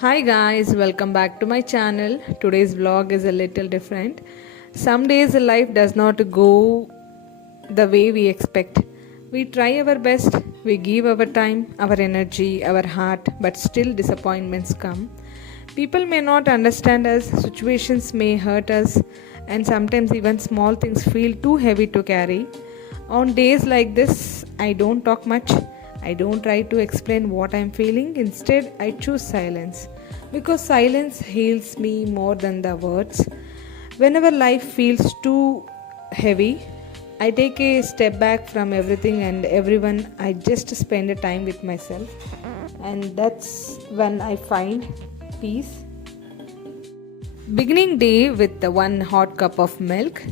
Hi guys, welcome back to my channel. Today's vlog is a little different. Some days life does not go the way we expect. We try our best, we give our time, our energy, our heart, but still disappointments come. People may not understand us, situations may hurt us, and sometimes even small things feel too heavy to carry. On days like this, I don't talk much. I don't try to explain what I'm feeling. Instead, I choose silence because silence heals me more than the words. Whenever life feels too heavy, I take a step back from everything and everyone. I just spend a time with myself, and that's when I find peace. Beginning day with the one hot cup of milk.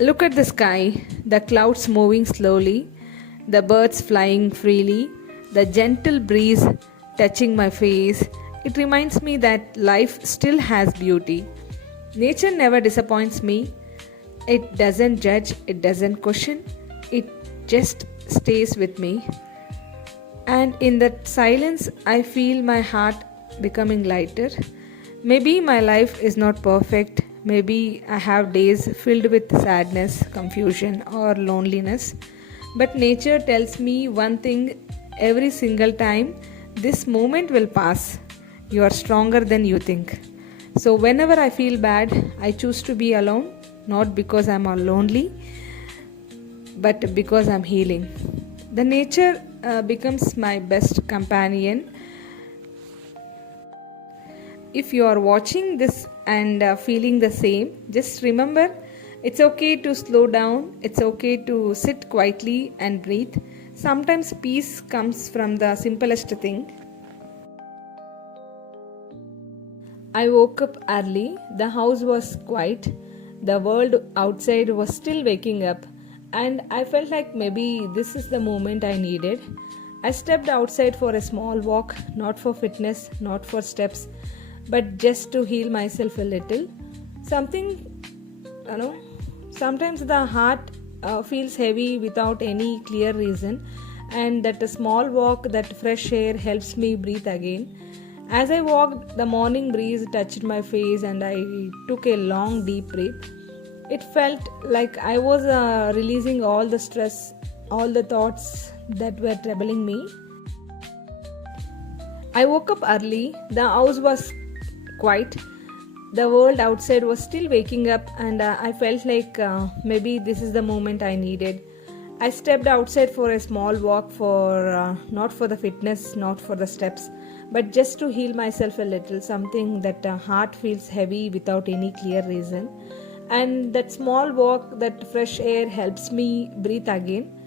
Look at the sky, the clouds moving slowly, the birds flying freely, the gentle breeze touching my face. It reminds me that life still has beauty. Nature never disappoints me. It doesn't judge, it doesn't question, it just stays with me. And in that silence, I feel my heart becoming lighter. Maybe my life is not perfect. Maybe I have days filled with sadness, confusion, or loneliness. But nature tells me one thing every single time: this moment will pass. You are stronger than you think. So, whenever I feel bad, I choose to be alone, not because I'm all lonely, but because I'm healing. The nature becomes my best companion. If you are watching this and feeling the same, just remember it's okay to slow down, it's okay to sit quietly and breathe. Sometimes peace comes from the simplest thing. I woke up early, the house was quiet, the world outside was still waking up, and I felt like maybe this is the moment I needed. I stepped outside for a small walk, not for fitness, not for steps, but just to heal myself a little. Something, you know, sometimes the heart feels heavy without any clear reason, and that a small walk, that fresh air helps me breathe again. As I walked, the morning breeze touched my face, and I took a long, deep breath. It felt like I was releasing all the stress, all the thoughts that were troubling me. I woke up early, the house was quiet, the world outside was still waking up, and I felt like maybe this is the moment I needed. I stepped outside for a small walk, for not for the fitness, not for the steps, but just to heal myself a little. Something that heart feels heavy without any clear reason, and that small walk, that fresh air helps me breathe again.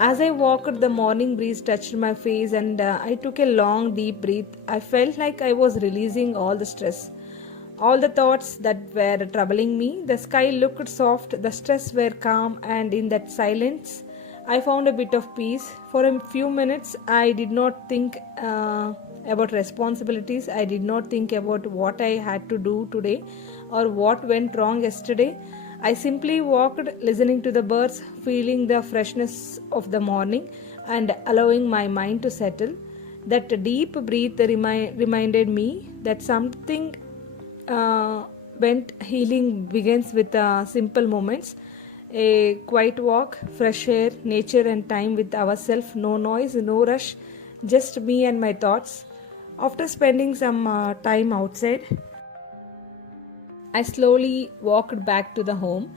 As I walked, the morning breeze touched my face, and I took a long, deep breath. I felt like I was releasing all the stress, all the thoughts that were troubling me. The sky looked soft, the stress were calm, and in that silence, I found a bit of peace. For a few minutes, I did not think about responsibilities. I did not think about what I had to do today or what went wrong yesterday. I simply walked, listening to the birds, feeling the freshness of the morning, and allowing my mind to settle. That deep breath reminded me that something went healing begins with simple moments. A quiet walk, fresh air, nature, and time with ourselves. No noise, no rush, just me and my thoughts. After spending some time outside, I slowly walked back to the home.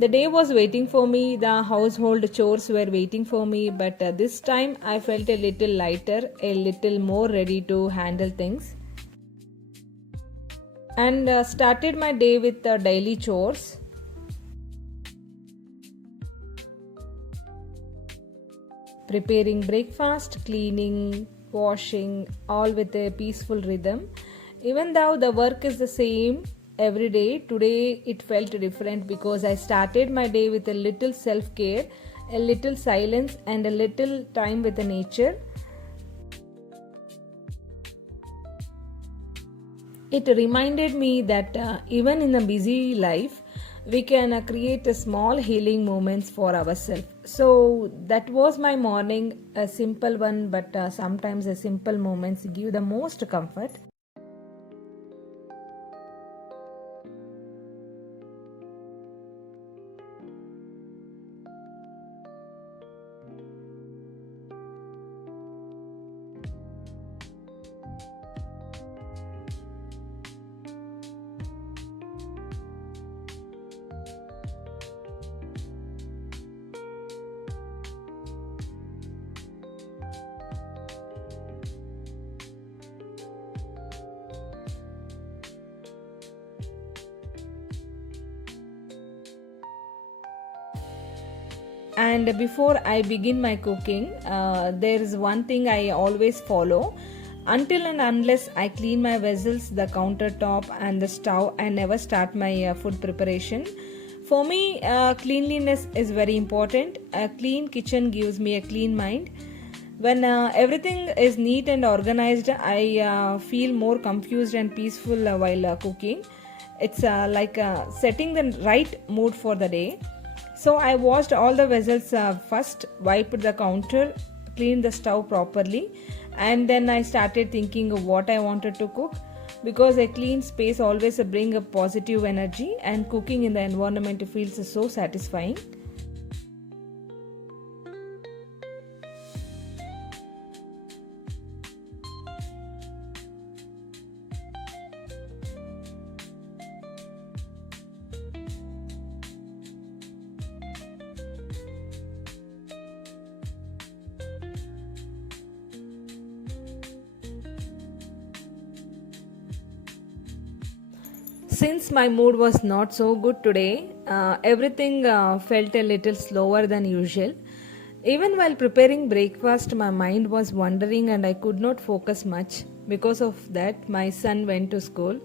The day was waiting for me, the household chores were waiting for me, but this time I felt a little lighter, a little more ready to handle things, and started my day with the daily chores. Preparing breakfast, cleaning, washing, all with a peaceful rhythm. Even though the work is the same every day, today it felt different because I started my day with a little self care, a little silence, and a little time with the nature. It reminded me that even in a busy life, we can create a small healing moments for ourselves. So that was my morning, a simple one, but sometimes the simple moments give the most comfort. And before I begin my cooking, there is one thing I always follow. Until and unless I clean my vessels, the countertop, and the stove, I never start my food preparation. For me, cleanliness is very important. A clean kitchen gives me a clean mind. When everything is neat and organized, I feel more confused and peaceful while cooking. It's like setting the right mood for the day. So I washed all the vessels first, wiped the counter, cleaned the stove properly, and then I started thinking of what I wanted to cook, because a clean space always bring a positive energy, and cooking in the environment feels so satisfying. Since my mood was not so good today, everything felt a little slower than usual. Even while preparing breakfast, my mind was wandering and I could not focus much. Because of that, my son went to school.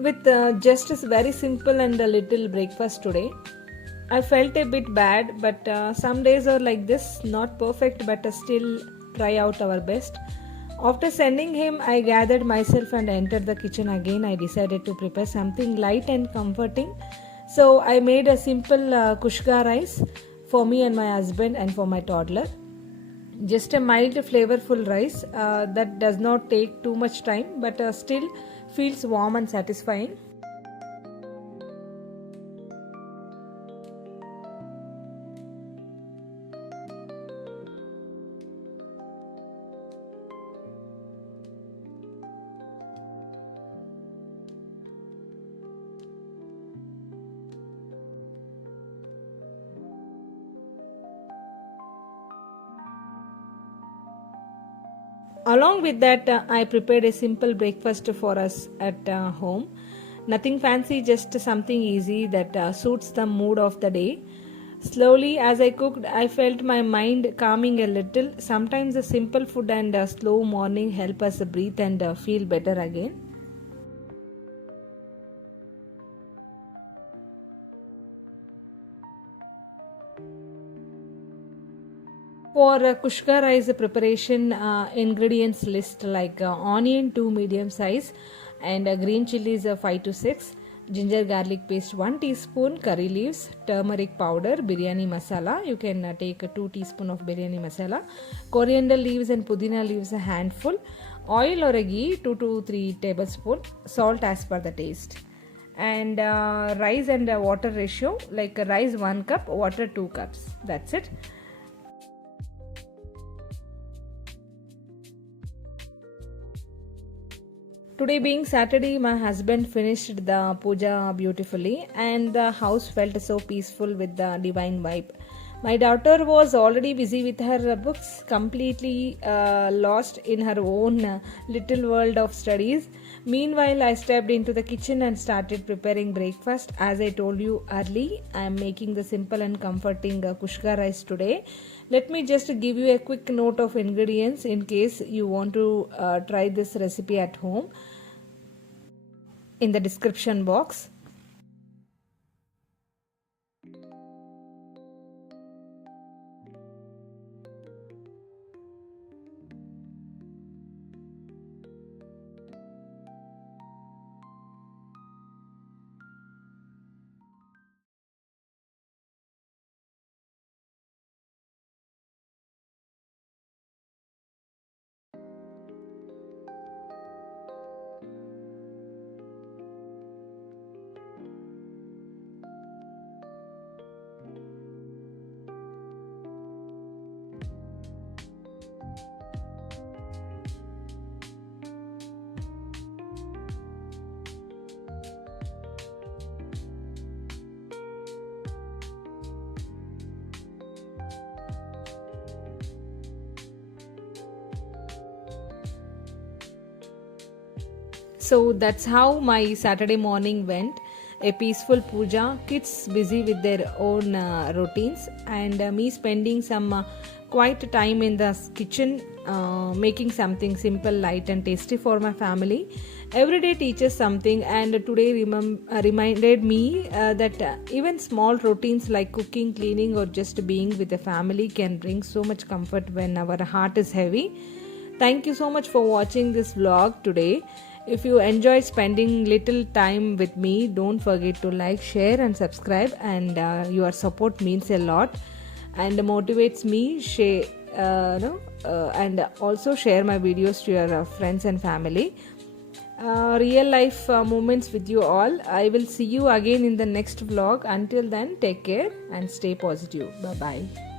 With just a very simple and a little breakfast today. I felt a bit bad, but some days are like this, not perfect, but still try out our best. After sending him, I gathered myself and entered the kitchen again. I decided to prepare something light and comforting. So I made a simple Kushka rice for me and my husband and for my toddler. Just a mild, flavorful rice that does not take too much time, but still feels warm and satisfying. Along with that, I prepared a simple breakfast for us at home. Nothing fancy, just something easy that suits the mood of the day. Slowly, as I cooked, I felt my mind calming a little. Sometimes a simple food and a slow morning help us breathe and feel better again. For Kushka rice preparation, ingredients list like onion 2 medium size, and green chillies 5 to 6, ginger garlic paste 1 teaspoon, curry leaves, turmeric powder, biryani masala. You can take 2 teaspoon of biryani masala, coriander leaves and pudina leaves a handful, oil or a ghee 2 to 3 tablespoon, salt as per the taste. And rice and water ratio, like rice 1 cup, water 2 cups. That's it. Today being Saturday, my husband finished the puja beautifully, and the house felt so peaceful with the divine vibe. My daughter was already busy with her books, completely lost in her own little world of studies. Meanwhile, I stepped into the kitchen and started preparing breakfast. As I told you early, I am making the simple and comforting Kushka rice today. Let me just give you a quick note of ingredients in case you want to try this recipe at home in the description box. So that's how my Saturday morning went. A peaceful puja, kids busy with their own routines, and me spending some quiet time in the kitchen, making something simple, light, and tasty for my family. Every day teaches something, and today reminded me that even small routines like cooking, cleaning, or just being with the family can bring so much comfort when our heart is heavy. Thank you so much for watching this vlog today. If you enjoyed spending little time with me, don't forget to like, share, and subscribe. And your support means a lot and motivates me. And also share my videos to your friends and family. Real life moments with you all. I will see you again in the next vlog. Until then, take care and stay positive. Bye bye.